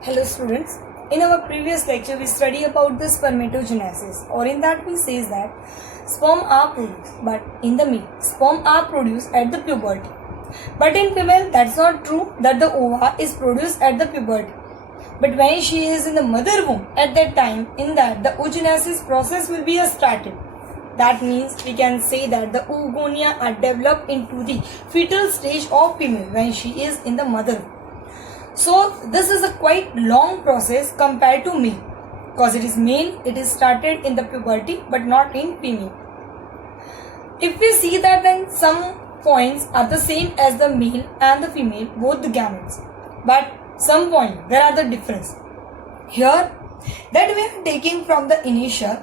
Hello students, in our previous lecture we study about the spermatogenesis, or in that we says that sperm are produced, but in the male sperm are produced at the puberty. But in female that's not true, that the ova is produced at the puberty. But when she is in the mother womb, at that time in that the oogenesis process will be started. That means we can say that the oogonia are developed into the fetal stage of female when she is in the mother womb. So this is a quite long process compared to male, because it is male, it is started in the puberty but not in female. If we see that, then some points are the same as the male and the female, both the gametes, but some point there are the difference. Here that we are taking from the initial,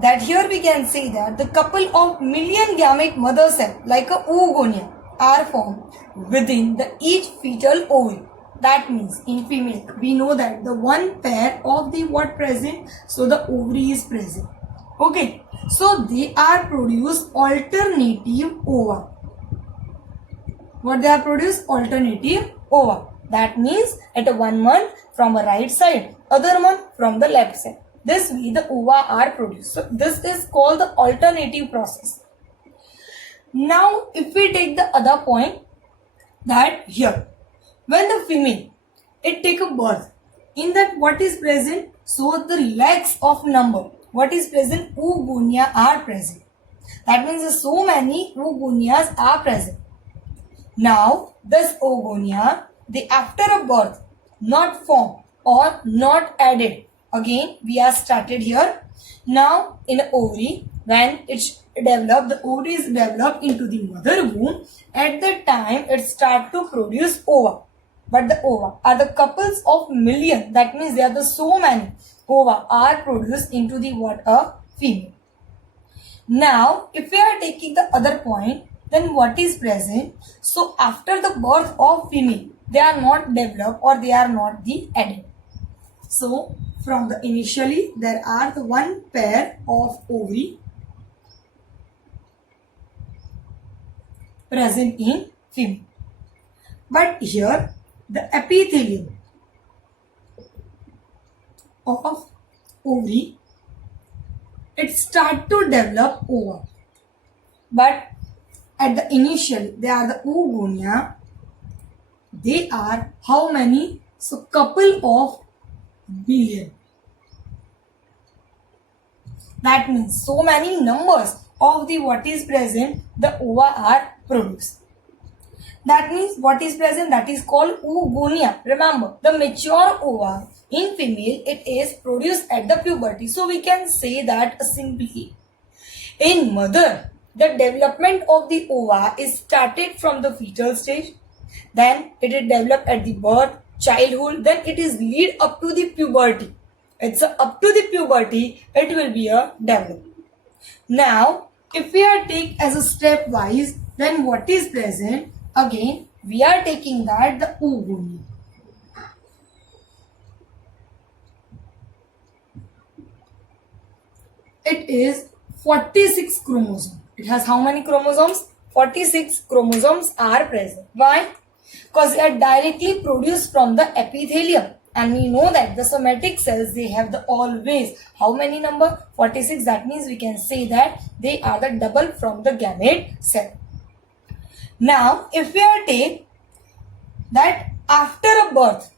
that here we can say that the couple of million gamete mother cell like a oogonia are formed within the each fetal ovary. That means in female we know that the one pair of the what present, so the ovary is present. Okay, so they are produce alternative ova. What they are produce? Alternative ova. That means at one month from a right side, other month from the left side. This way the ova are produced. So this is called the alternative process. Now if we take the other point, that here when the female it take a birth, in that what is present? So the legs of number, what is present? Oogonia are present. That means so many oogonias are present. Now this oogonia, they after a birth not formed or not added. Again we are started here. Now in ovary, when it's developed, the ovary is developed into the mother womb. At that time it start to produce ova. But the ova are the couples of million. That means there are the so many ova are produced into the what? A female. Now if we are taking the other point, then what is present? So after the birth of female, they are not developed or they are not the added. So from the initially there are the one pair of ovary present in female. But here the epithelium of ovary, it start to develop ova. But at the initial they are the oogonia. They are how many? So couple of billion. That means so many numbers of the what is present, the ova are produced. That means what is present, that is called oogonia. Remember, the mature ova in female, it is produced at the puberty. So we can say that simply in mother, the development of the ova is started from the fetal stage. Then it is developed at the birth, childhood, then it is lead up to the puberty. It's up to the puberty, it will be a development. Now, if we are take as a stepwise, then what is present? Again, we are taking that the oogonia. It is 46 chromosomes. It has how many chromosomes? 46 chromosomes are present. Why? Because they are directly produced from the epithelium. And we know that the somatic cells, they have the always how many number? 46. That means we can say that they are the double from the gamete cell. Now, if we are take that after a birth,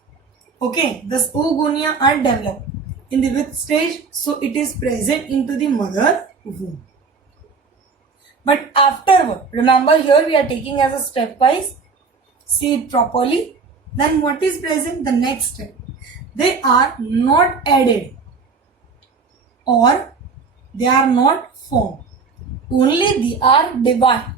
okay, this oogonia are developed in the which stage? So it is present into the mother womb. But afterward, remember here we are taking as a stepwise. See it properly. Then what is present? The next step. They are not added or they are not formed. Only they are divided.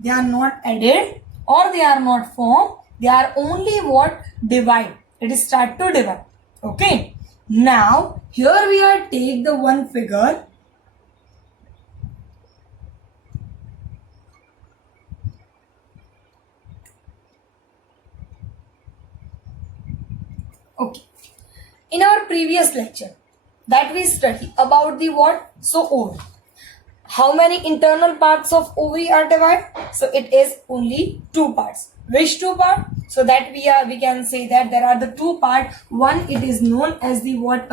They are not added or they are not formed. They are only what? Divide. It is start to divide. Okay. Now here we are take the one figure. Okay. In our previous lecture that we study about the what? So ovary. How many internal parts of ovary are divided? So it is only two parts. Which two parts? So that we can say that there are the two parts. One, it is known as the what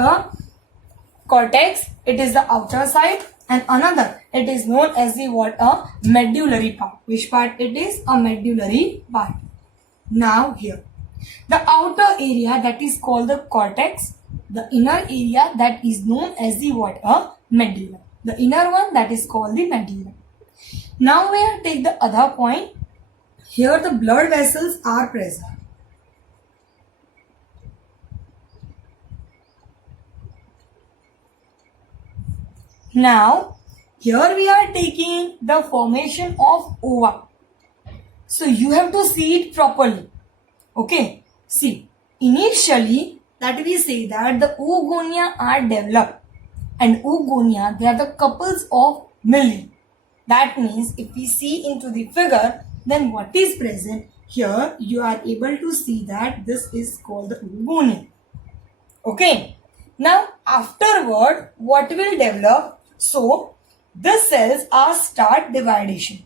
cortex, it is the outer side, and another it is known as the what medullary part. Which part it is? A medullary part. Now here, the outer area that is called the cortex, the inner area that is known as the what medulla. The inner one that is called the medulla. Now we will take the other point. Here the blood vessels are present. Now here we are taking the formation of ova. So you have to see it properly. Okay. See, initially that we say that the oogonia are developed, and oogonia, they are the couples of milli. That means if we see into the figure, then what is present here, you are able to see that this is called the oogonia. Okay. Now afterward, what will develop? So the cells are start dividation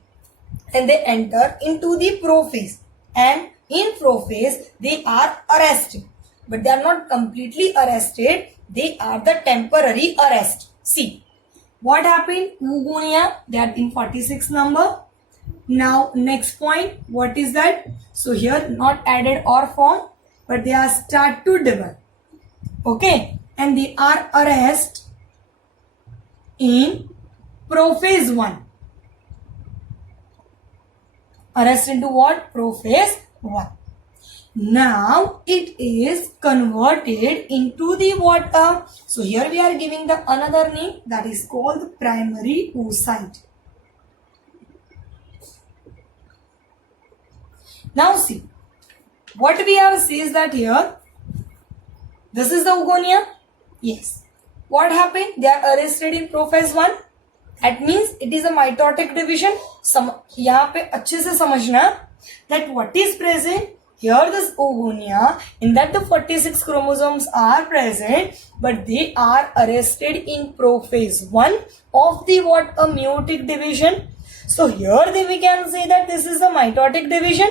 and they enter into the prophase, and in prophase they are arrested, but they are not completely arrested, they are the temporary arrest. See what happened? Oogonia, they are in 46 number. Now next point, what is that? So here not added or form, but they are start to divide. Okay, and they are arrest in prophase 1. Arrest into what? Prophase 1. Now it is converted into the water. So here we are giving the another name that is called primary oocyte. Now see, what we have says that here, this is the oogonia. Yes. What happened? They are arrested in prophase 1. That means it is a mitotic division. यहाँ पे अच्छे से समझना that what is present here, this oogonia, in that the 46 chromosomes are present, but they are arrested in prophase 1 of the what a meiotic division. So here we can say that this is a mitotic division.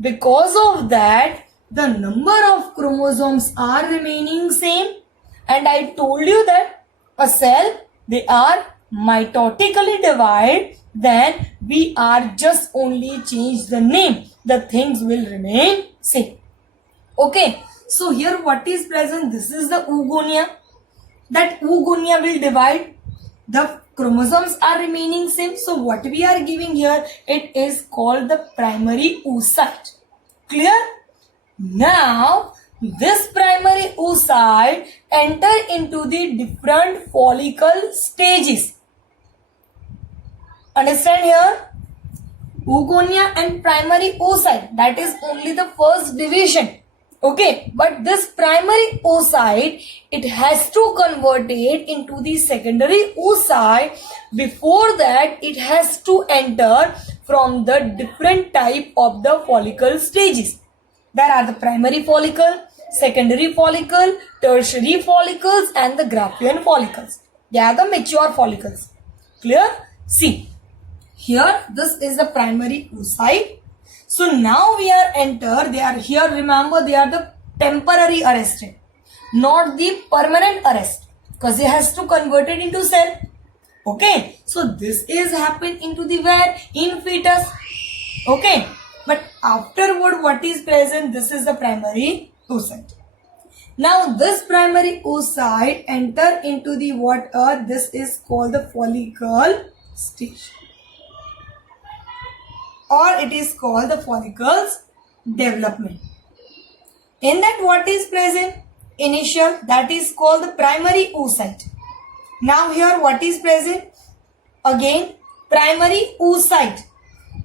Because of that, the number of chromosomes are remaining same. And I told you that a cell, they are mitotically divided, then we are just only change the name. The things will remain same. Okay. So here what is present? This is the oogonia. That oogonia will divide. The chromosomes are remaining same. So what we are giving here, it is called the primary oocyte. Clear? Now this primary oocyte enter into the different follicle stages. Understand here? Oogonia and primary oocyte, that is only the first division. Okay, but this primary oocyte, it has to convert it into the secondary oocyte. Before that, it has to enter from the different type of the follicle stages. There are the primary follicle, secondary follicle, tertiary follicles, and the Graafian follicles. They are the mature follicles. Clear? See, here this is the primary oocyte. So now we are enter, they are here, remember they are the temporary arrested, not the permanent arrest, because it has to convert it into cell. Okay, so this is happen into the where? In fetus. Okay, but afterward what is present? This is the primary oocyte. Now this primary oocyte enter into the what? This is called the follicle stage, or it is called the follicles development. In that what is present? Initial, that is called the primary oocyte. Now here what is present? Again primary oocyte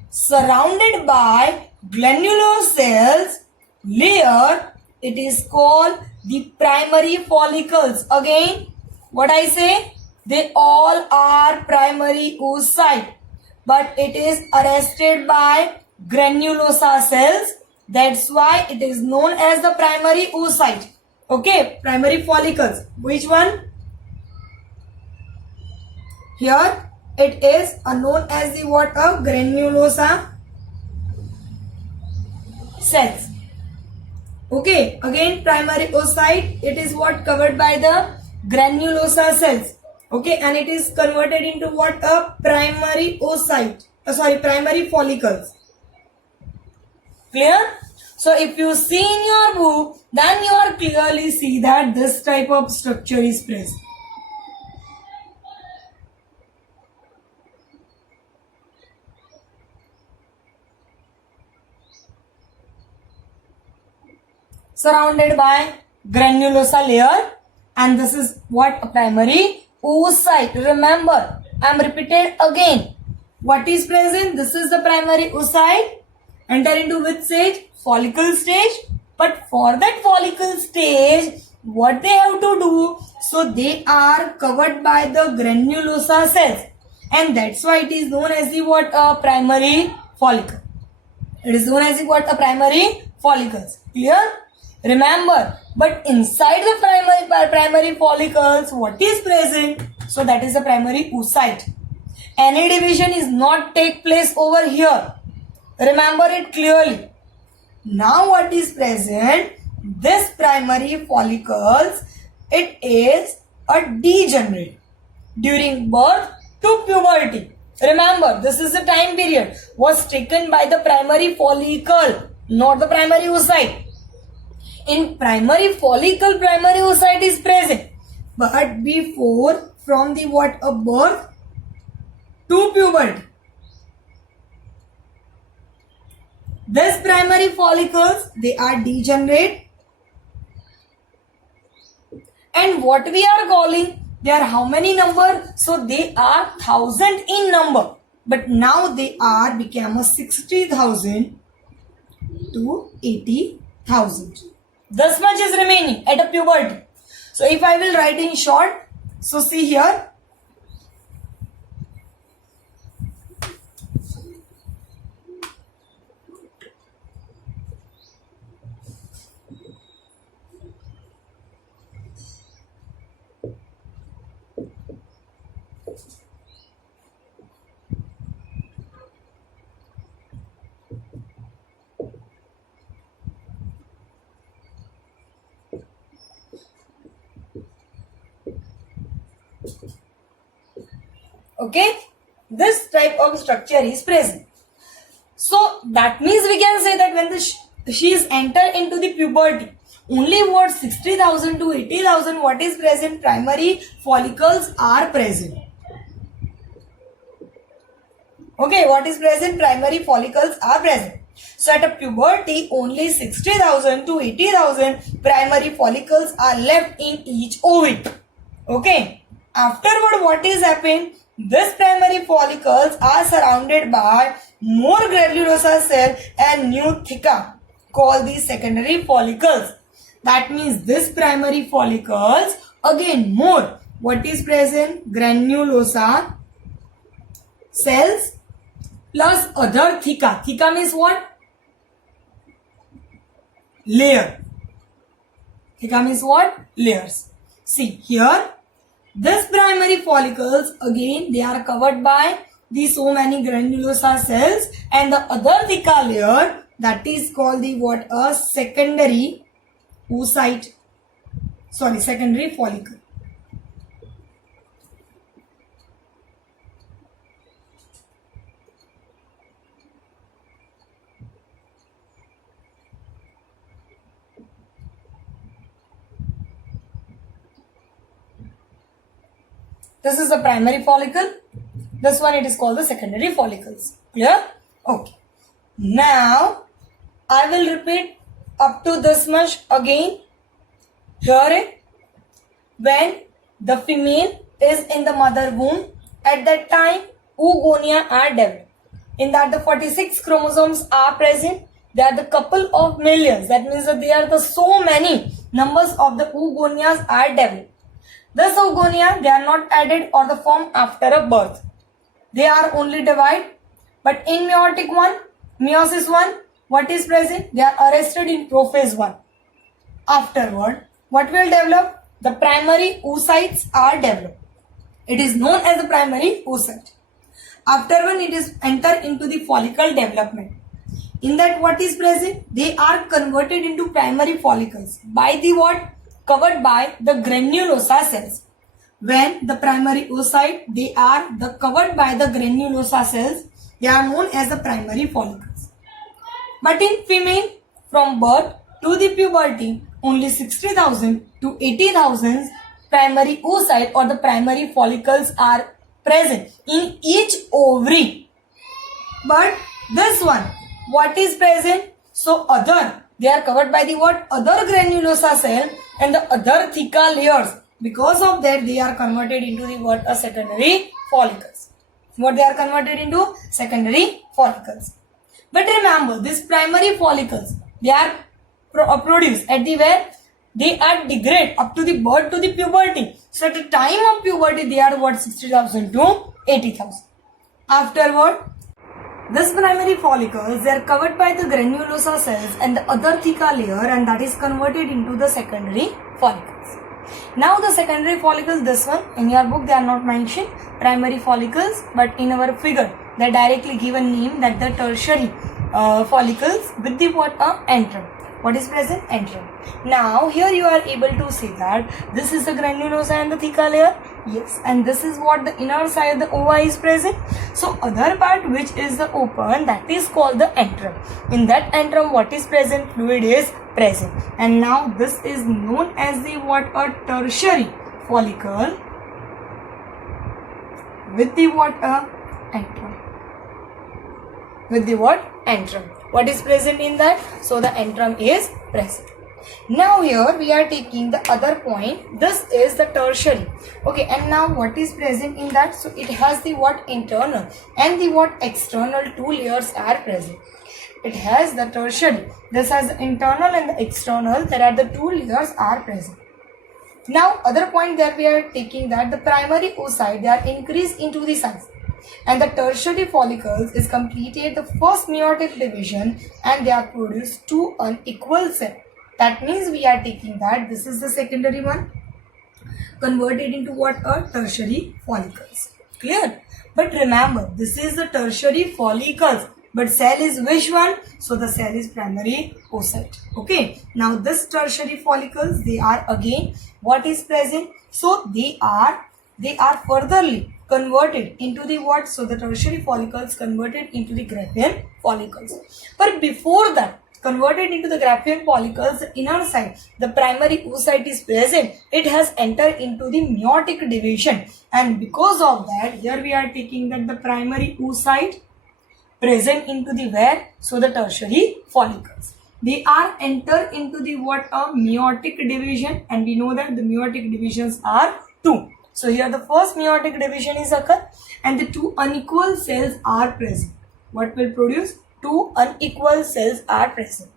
surrounded by glandular cells layer, it is called the primary follicles. Again what I say? They all are primary oocyte, but it is arrested by granulosa cells. That's why it is known as the primary oocyte. Okay, primary follicles. Which one? Here it is known as the what? Granulosa cells. Okay, again primary oocyte, it is what covered by the granulosa cells. Okay, and it is converted into what? A primary oocyte. Primary follicles. Clear? So if you see in your book, then you are clearly see that this type of structure is present. Surrounded by granulosa layer, and this is what? A primary oocyte. Remember, I am repeated again. What is present? This is the primary oocyte. Enter into which stage? Follicle stage. But for that follicle stage, what they have to do? So they are covered by the granulosa cells, and that's why it is known as the what? A primary follicle. It is known as the what? A primary follicles. Clear? Remember, but inside the primary follicles, what is present? So that is the primary oocyte. Any division is not take place over here. Remember it clearly. Now what is present? This primary follicles, it is a degenerate during birth to puberty. Remember, this is the time period was taken by the primary follicle, not the primary oocyte. In primary follicle, primary oocyte is present, but before, from the what? A birth to puberty, this primary follicles, they are degenerate, and what we are calling, they are how many number? So they are 1000 in number, but now they are become a 60,000 to 80,000. This much is remaining at a puberty. So if I will write in short, so see here. Okay, this type of structure is present. So that means we can say that when she is enter into the puberty, only what 60,000 to 80,000 what is present? Primary follicles are present. Okay, what is present? Primary follicles are present. So at a puberty, only 60,000 to 80,000 primary follicles are left in each ovule. Okay, afterward what is happened? These primary follicles are surrounded by more granulosa cell and new theca called the secondary follicles. That means this primary follicles again more. What is present? Granulosa cells plus other theca. Theca means what? Layer. Theca means what? Layers. See here. This primary follicles, again, they are covered by the so many granulosa cells, and the other theca layer, that is called the what? A secondary oocyte. Secondary follicle. This is the primary follicle. This one it is called the secondary follicles. Clear? Okay. Now, I will repeat up to this much again. Here, when the female is in the mother womb, at that time, oogonia are developed. In that the 46 chromosomes are present. There are the couple of millions. That means that there are the so many numbers of the oogonias are developed. This oogonia, they are not added or the form after a birth. They are only divided. But in meiotic 1, meiosis 1, what is present? They are arrested in prophase 1. Afterward, what will develop? The primary oocytes are developed. It is known as the primary oocyte. Afterward, it is enter into the follicle development. In that what is present? They are converted into primary follicles by the what? Covered by the granulosa cells. When the primary oocyte, they are covered by the granulosa cells, they are known as the primary follicles. But in female, from birth to the puberty, only 60,000 to 80,000 primary oocyte or the primary follicles are present in each ovary. But this one, what is present? So other, they are covered by the what? Other granulosa cell and the other theca layers. Because of that, they are converted into the what? A secondary follicles. What they are converted into? Secondary follicles. But remember, these primary follicles, they are produced at the where? They are degrade up to the birth to the puberty. So at the time of puberty, they are what? 60,000 to 80,000. Afterward, this primary follicles, they are covered by the granulosa cells and the other theca layer, and that is converted into the secondary follicles. Now the secondary follicles, this one in your book they are not mentioned, primary follicles, but in our figure they are directly given name that the tertiary follicles with the what? Antrum. What is present? Antrum. Now here you are able to see that this is the granulosa and the theca layer. Yes, and this is what the inner side of the ova is present. So other part which is the open, that is called the antrum. In that antrum, what is present? Fluid is present. And now this is known as the what? A tertiary follicle with the what? Antrum. With the what? Antrum. What is present in that? So the antrum is present. Now here we are taking the other point. This is the tertiary. Okay, and now what is present in that? So it has the what? Internal and the what? External two layers are present. It has the tertiary. This has the internal and the external. There are the two layers are present. Now other point that we are taking that the primary oocyte, they are increased into the size. And the tertiary follicles is completed the first meiotic division and they are produced two unequal cells. That means we are taking that this is the secondary one converted into what? A tertiary follicles. Clear? But remember, this is the tertiary follicles. But cell is which one? So the cell is primary oocyte. Okay. Now this tertiary follicles, they are again what is present? So they are furtherly converted into the what? So the tertiary follicles converted into the Graafian follicles. But before that, converted into the Graafian follicles, the inner side, the primary oocyte is present. It has entered into the meiotic division. And because of that, here we are taking that the primary oocyte present into the where? So the tertiary follicles. They are entered into the what? A meiotic division. And we know that the meiotic divisions are two. So here the first meiotic division is occur and the two unequal cells are present. What will produce? Two unequal cells are present.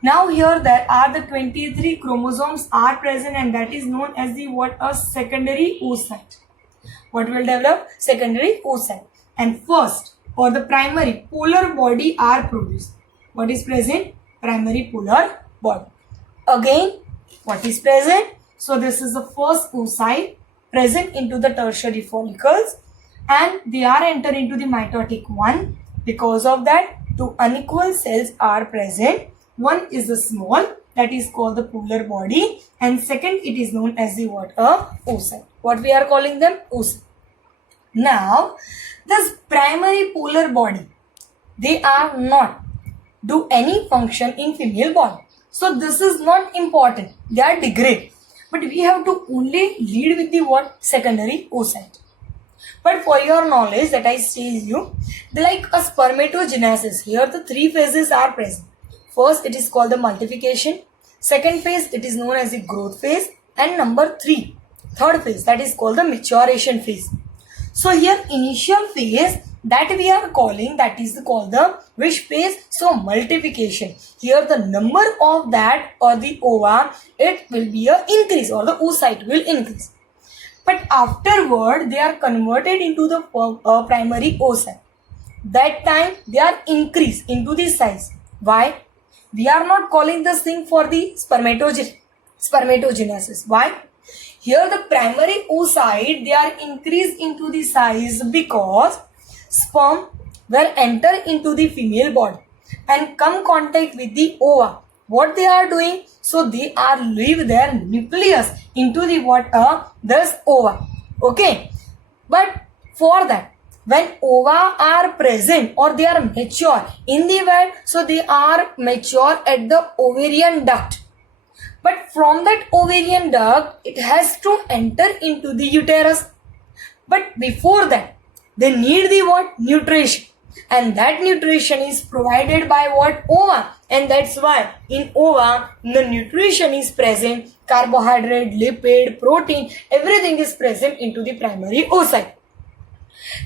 Now here there are the 23 chromosomes are present and that is known as the what? A secondary oocyte. What will develop? Secondary oocyte. And first or the primary polar body are produced. What is present? Primary polar body. Again, what is present? So this is the first oocyte present into the tertiary follicles and they are entered into the mitotic one. Because of that, two unequal cells are present. One is the small, that is called the polar body, and second it is known as the what? A oocyte. What we are calling them? Oocyte. Now, this primary polar body, they are not do any function in female body. So this is not important. They are degrade. But we have to only lead with the what? Secondary oocyte. But for your knowledge that I say you, like a spermatogenesis, here the three phases are present. First, it is called the multiplication. Second phase, it is known as the growth phase. And number three, third phase, that is called the maturation phase. So here initial phase that we are calling, that is called the which phase? So multiplication. Here the number of that or the ova, it will be a increase or the oocyte will increase. But afterward, they are converted into the primary oocyte. That time, they are increased into the size. Why? We are not calling this thing for the spermatogenesis. Why? Here the primary oocyte, they are increased into the size because sperm will enter into the female body. and come contact with the ova. What they are doing? So they are leave their nucleus into the what? This ova. Okay. But for that, when ova are present or they are mature in the womb, so they are mature at the ovarian duct. But from that ovarian duct, it has to enter into the uterus. But before that, they need the what? Nutrition. And that nutrition is provided by what? Ova. And that's why in ova, the nutrition is present. Carbohydrate, lipid, protein, everything is present into the primary oocyte.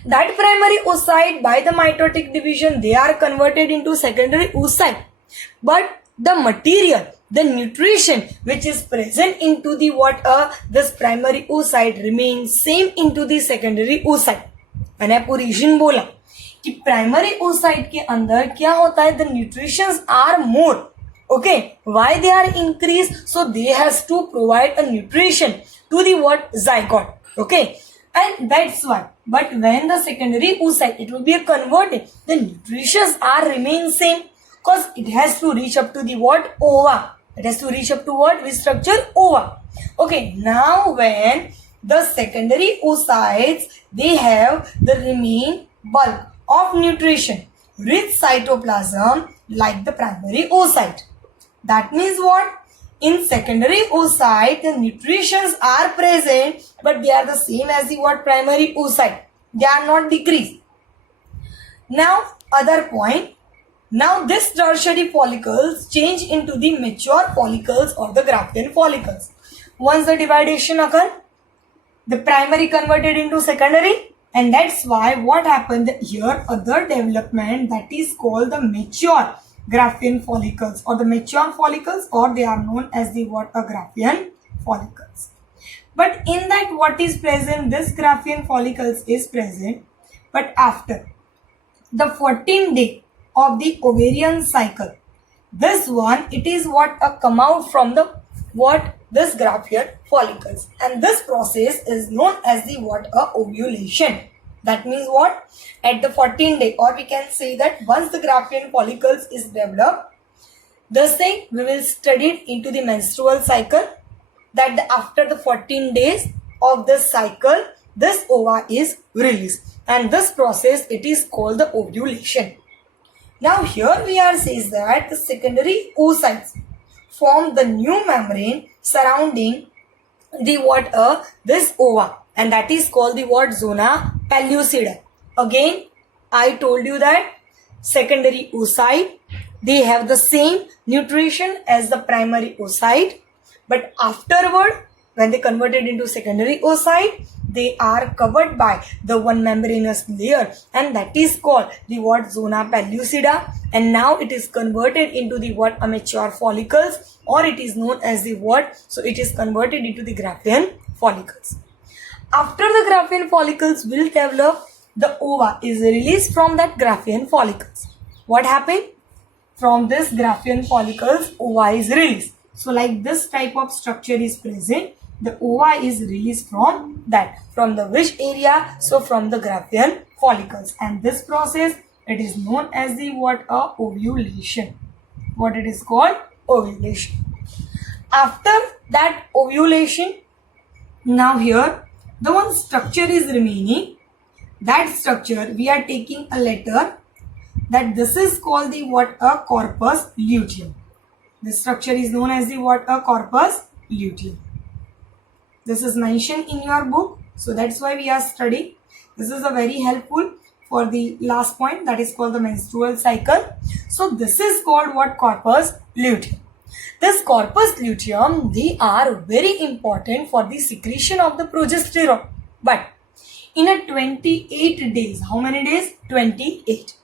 That primary oocyte, by the mitotic division, they are converted into secondary oocyte. But the material, the nutrition which is present into the what? This primary oocyte remains same into the secondary oocyte. मैंने आपको reason बोला कि primary oocyte के अंदर क्या होता है? The nutritions are more. Okay, why they are increased? So they has to provide a nutrition to the what? Zygote. Okay, and that's why. But when the secondary oocyte, it will be a converted, the nutritions are remain same because it has to reach up to the what? Ova. It has to reach up to what? Which structure? Ova. Okay, now when the secondary oocytes, they have the remain bulk of nutrition, rich cytoplasm like the primary oocyte. That means what? In secondary oocyte, the nutritions are present, but they are the same as the what? Primary oocyte. They are not decreased. Now, other point. Now, this tertiary follicles change into the mature follicles or the Graafian follicles. Once the dividation occurs, the primary converted into secondary, and that's why what happened here, other development that is called the mature Graafian follicles or the mature follicles, or they are known as the what? Graafian follicles. But in that, what is present? This Graafian follicles is present, but after the 14th day of the ovarian cycle, this one, it is what? Come out from the what? This Graafian follicles, and this process is known as the what? Ovulation. That means what? At the 14th day, or we can say that once the Graafian follicles is developed, this thing we will study it into the menstrual cycle, that after the 14 days of this cycle, this ova is released, and this process, it is called the ovulation. Now here we are says that the secondary oocytes form the new membrane surrounding the what? This ova, and that is called the what? Zona pellucida. Again, I told you that secondary oocyte, they have the same nutrition as the primary oocyte, but afterward, when they converted into secondary oocyte, they are covered by the one membranous layer, and that is called the what? Zona pellucida. And now it is converted into the what? Mature follicles, or it is known as the what? So it is converted into the Graafian follicles. After the Graafian follicles will develop, the ova is released from that Graafian follicles. What happened? From this Graafian follicles, ova is released. So like this type of structure is present, the ova is released from that. From the which area? So from the Graafian follicles. And this process, it is known as the what? Ovulation. What it is called? Ovulation. After that ovulation, now here, the one structure is remaining. That structure, we are taking a letter, that this is called the what? Corpus luteum. This structure is known as the what? Corpus luteum. This is mentioned in your book, so that's why we are studying. This is a very helpful for the last point, that is called the menstrual cycle. So this is called what? Corpus luteum. This corpus luteum, they are very important for the secretion of the progesterone. But in a 28 days, how many days? 28.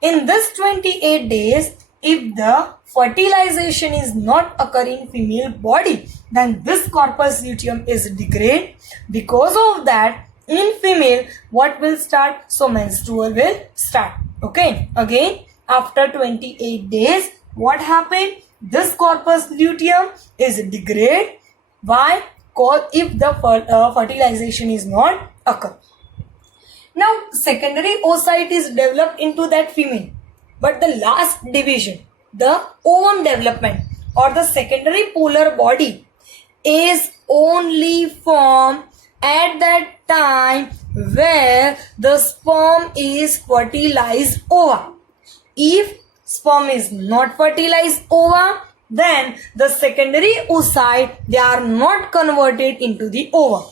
In this 28 days, if the fertilization is not occurring in female body, then this corpus luteum is degraded. Because of that, in female, what will start? So menstrual will start. Okay. Again, after 28 days, what happened? This corpus luteum is degraded. Why? Because if the fertilization is not occur. Now, secondary oocyte is developed into that female. But the last division, the ovum development or the secondary polar body, is only formed at that time where the sperm is fertilized ova. If sperm is not fertilized ova, then the secondary oocyte, they are not converted into the ova.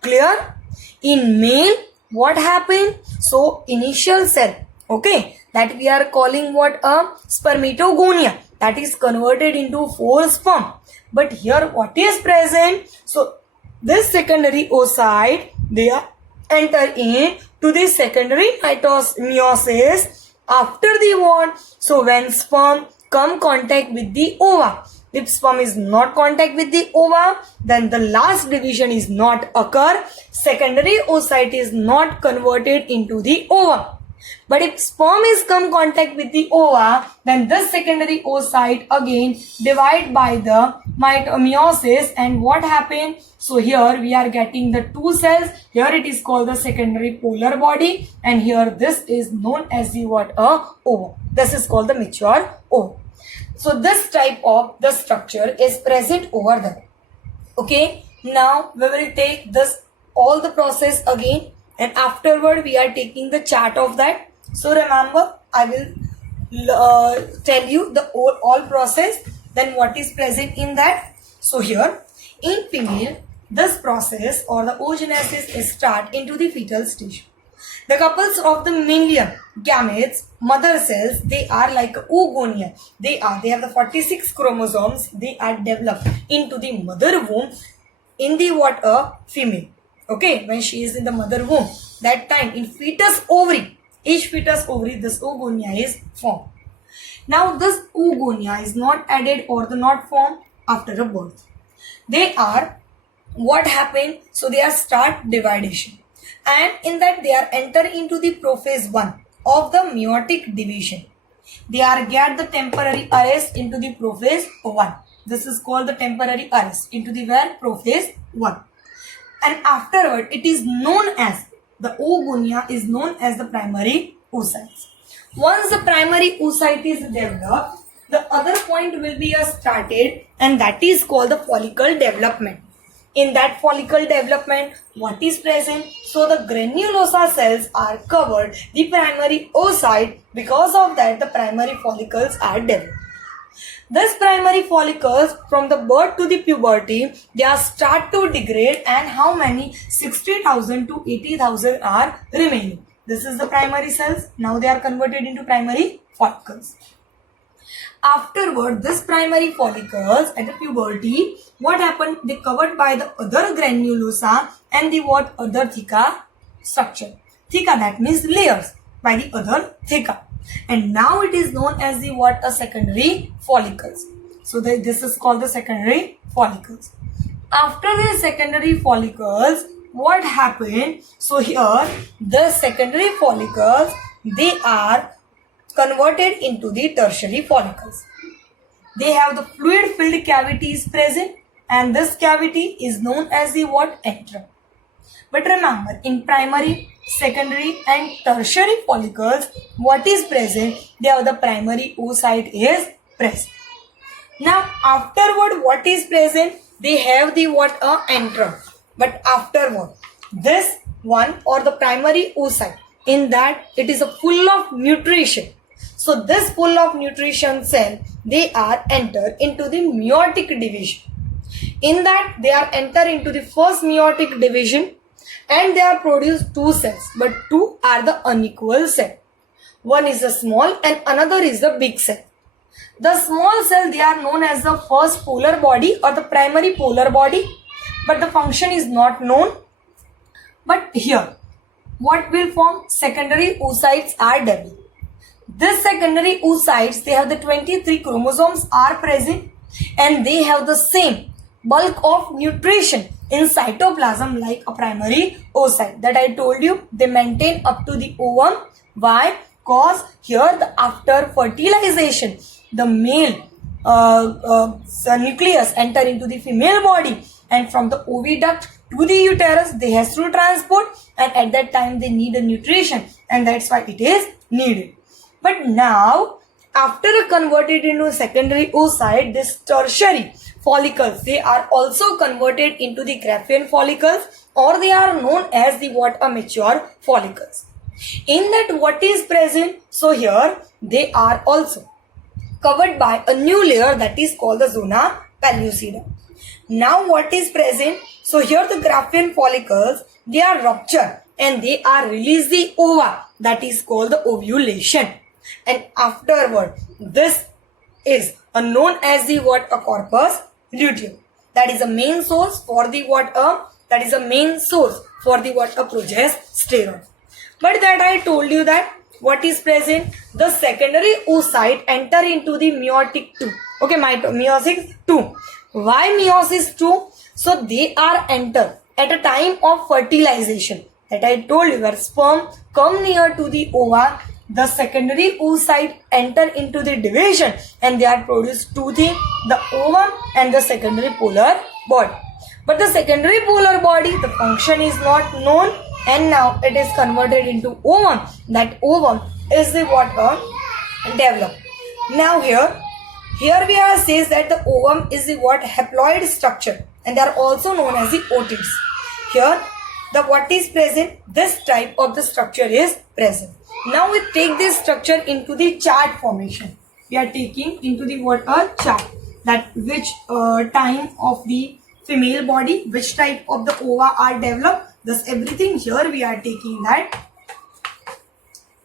Clear? In male, what happened? So initial cell, okay, that we are calling what? A spermatogonia, that is converted into 4 sperm. But here what is present? So this secondary oocyte, they are enter in to the secondary meiosis after the what? So when sperm come contact with the ova. If sperm is not contact with the ova, then the last division is not occur. Secondary oocyte is not converted into the ova. But if sperm is come contact with the ova, then this secondary oocyte again divide by the meiosis, and what happened? So here we are getting the 2 cells. Here it is called the secondary polar body, and here this is known as the what? Ova. This is called the mature ova. So this type of the structure is present over there. Okay. Now we will take this all the process again, and afterward we are taking the chart of that. So remember, I will tell you the all process, then what is present in that. So here in female, this process or the oogenesis is start into the fetal stage. The couples of the mammalian gametes, mother cells, they are like oogonia. They have the 46 chromosomes. They are developed into the mother womb in the what? A female. Okay, when she is in the mother womb, that time in fetus ovary, each fetus ovary, this oogonia is formed. Now this oogonia is not added or the not formed after a birth. They are what happened? So they are start dividation, and in that they are enter into the prophase 1 of the meiotic division. They are get the temporary arrest into the prophase 1. This is called the temporary arrest into the where? Prophase 1. And afterward it is known as the oogonia is known as the primary oocytes. Once the primary oocyte is developed, the other point will be started, and that is called the follicle development. In that follicle development, what is present? So the granulosa cells are covered the primary oocyte. Because of that, the primary follicles are developed. These primary follicles from the birth to the puberty, they are start to degrade, and how many? 60,000 to 80,000 are remaining. This is the primary cells. Now they are converted into primary follicles. Afterward, this primary follicles at the puberty, what happened? They covered by the other granulosa and the what? Other theca structure. Theca, that means layers by the other theca. And now it is known as the what? A secondary follicles. So this is called the secondary follicles. After the secondary follicles, what happened? So here the secondary follicles, they are converted into the tertiary follicles. They have the fluid filled cavities present, and this cavity is known as the what? Antrum. But remember, in primary, secondary and tertiary follicles, what is present? They have the primary oocyte is present. Now afterward, what is present? They have the what? Antrum. But afterward, this one or the primary oocyte, in that it is a full of nutrition. So this full of nutrition cell, they are enter into the meiotic division. In that they are enter into the first meiotic division, and they are produce 2 cells, but 2 are the unequal cell. One is the small and another is the big cell. The small cell, they are known as the first polar body or the primary polar body, but the function is not known. But here, what will form? Secondary oocytes are developed. This secondary oocytes, they have the 23 chromosomes are present, and they have the same bulk of nutrition in cytoplasm like a primary oocyte. That I told you, they maintain up to the ovum. Why? Because here after fertilization, the male nucleus enter into the female body, and from the oviduct to the uterus they has to transport, and at that time they need a nutrition, and that's why it is needed. But now, after converted into secondary oocyte, this tertiary follicles, they are also converted into the Graafian follicles, or they are known as the mature follicles. In that, what is present? So here they are also covered by a new layer that is called the zona pellucida. Now what is present? So here the Graafian follicles, they are ruptured and they are released the ova, that is called the ovulation. And afterward, this is known as the a corpus luteum. That is a main source for the progesterone. But that I told you that what is present? The secondary oocyte enter into the meiotic 2. Okay, meiosis 2. Why meiosis 2? So they are enter at a time of fertilization. That I told you, where sperm come near to the ova, the secondary oocyte enter into the division and they are produced two things, the ovum and the secondary polar body. But the secondary polar body, the function is not known, and now it is converted into ovum. That ovum is the developed. Now here we are says that the ovum is the haploid structure, and they are also known as the otids. Here the what is present, this type of the structure is present. Now we take this structure into the chart formation. We are taking into the chart, that which time of the female body, which type of the ova are developed. Thus everything here we are taking that.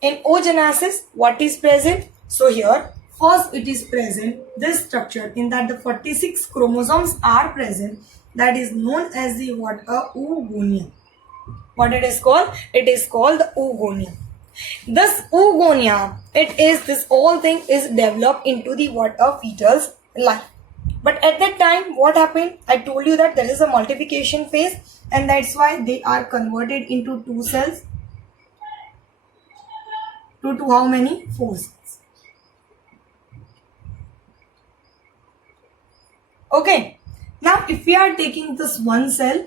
In oogenesis, what is present? So here first it is present this structure, in that the 46 chromosomes are present, that is known as the oogonia. What it is called? It is called the oogonia. This oogonia, this whole thing is developed into the fetal's life. But at that time, what happened? I told you that there is a multiplication phase, and that's why they are converted into two cells. To how many? 4 cells. Okay. Now, if we are taking this one cell,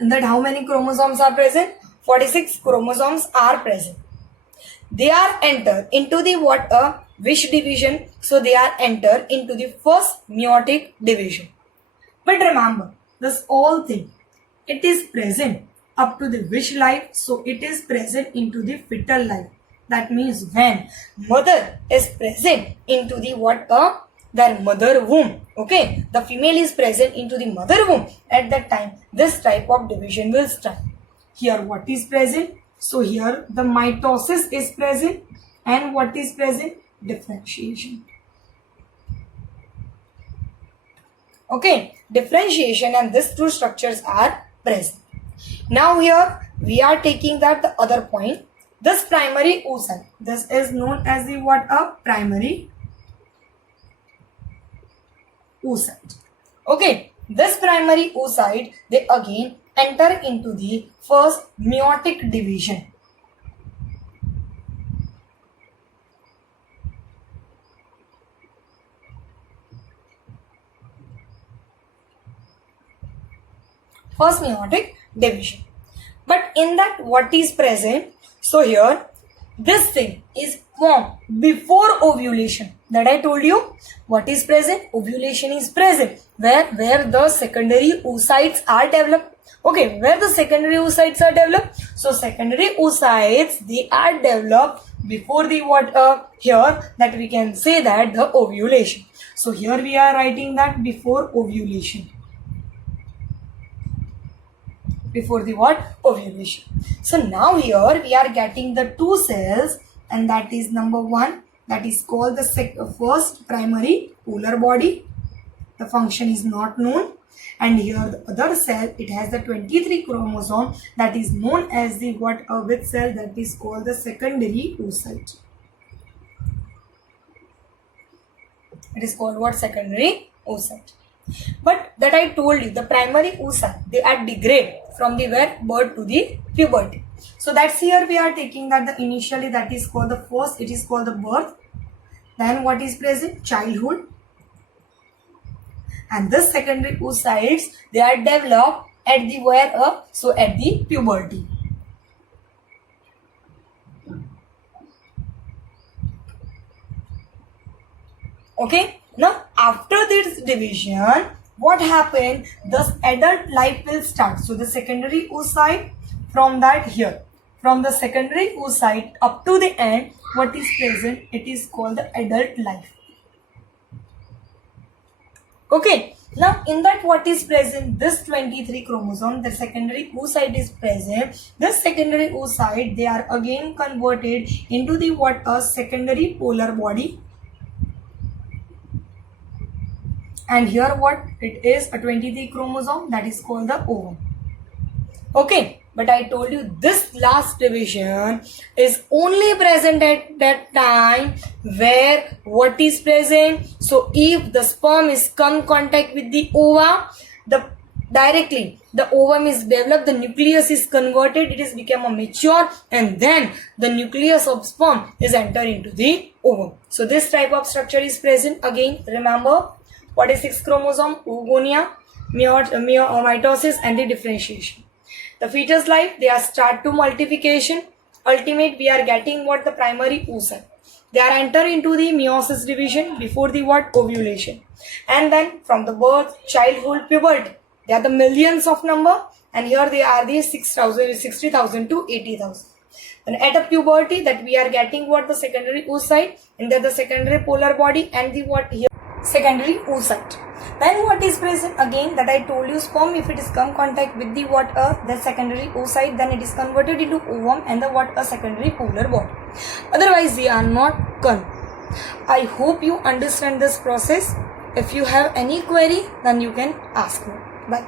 and that how many chromosomes are present? 46 chromosomes are present. They are entered into the which division? So they are entered into the first meiotic division. But remember, this whole thing, it is present up to the which life? So it is present into the fetal life. That means when mother is present into the their mother womb. Okay, the female is present into the mother womb. At that time, this type of division will start. Here what is present? So here the mitosis is present, and what is present? Differentiation. Okay, differentiation, and these two structures are present. Now here we are taking that the other point. This primary oocyte, this is known as the primary oocyte. Okay, this primary oocyte, they again enter into the first meiotic division. First meiotic division. But in that, what is present? So here, this thing is formed before ovulation. That I told you. What is present? Ovulation is present. Where the secondary oocytes are developed. Okay, where the secondary oocytes are developed? So secondary oocytes, they are developed before the here that we can say that the ovulation. So here we are writing that before ovulation. Before the ovulation. So now here we are getting the two cells, and that is number 1, that is called the first primary polar body. The function is not known. And here the other cell, it has the 23 chromosome, that is known as the which cell, that is called the secondary oocyte. It is called what? Secondary oocyte. But that I told you, the primary oocyte, they are degrade from the birth to the puberty. So that's here we are taking that the initially, that is called the first, it is called the birth. Then what is present? Childhood. And this secondary oocytes, they are developed at the so at the puberty. Okay, now after this division, what happened? The adult life will start. So the secondary oocyte, from that here, from the secondary oocyte up to the end, what is present? It is called the adult life. Okay, now in that what is present? This 23 chromosome, the secondary oocyte is present. This secondary oocyte, they are again converted into the what? A secondary polar body. And here what? It is a 23 chromosome, that is called the ovum. Okay, but I told you this last division is only present at that time where what is present? So if the sperm is come contact with the ova, directly the ovum is developed, the nucleus is converted, it is become a mature, and then the nucleus of sperm is enter into the ovum. So this type of structure is present. Again, remember 46 chromosome, oogonia, mitosis, and the differentiation. The fetus life, they are start to multiplication. Ultimate, we are getting what? The primary oocyte. They are enter into the meiosis division before the what? Ovulation. And then from the birth, childhood, puberty, they are the millions of number, and here they are the 60,000 to 80,000. And at a puberty, that we are getting what? The secondary oocyte, and then the secondary polar body, and the what here? Secondary oocyte. Then what is present? Again, that I told you, sperm, if it is come contact with the what? The secondary oocyte, then it is converted into ovum and the what? A secondary polar body. Otherwise, they are not con. I hope you understand this process. If you have any query, then you can ask me. Bye.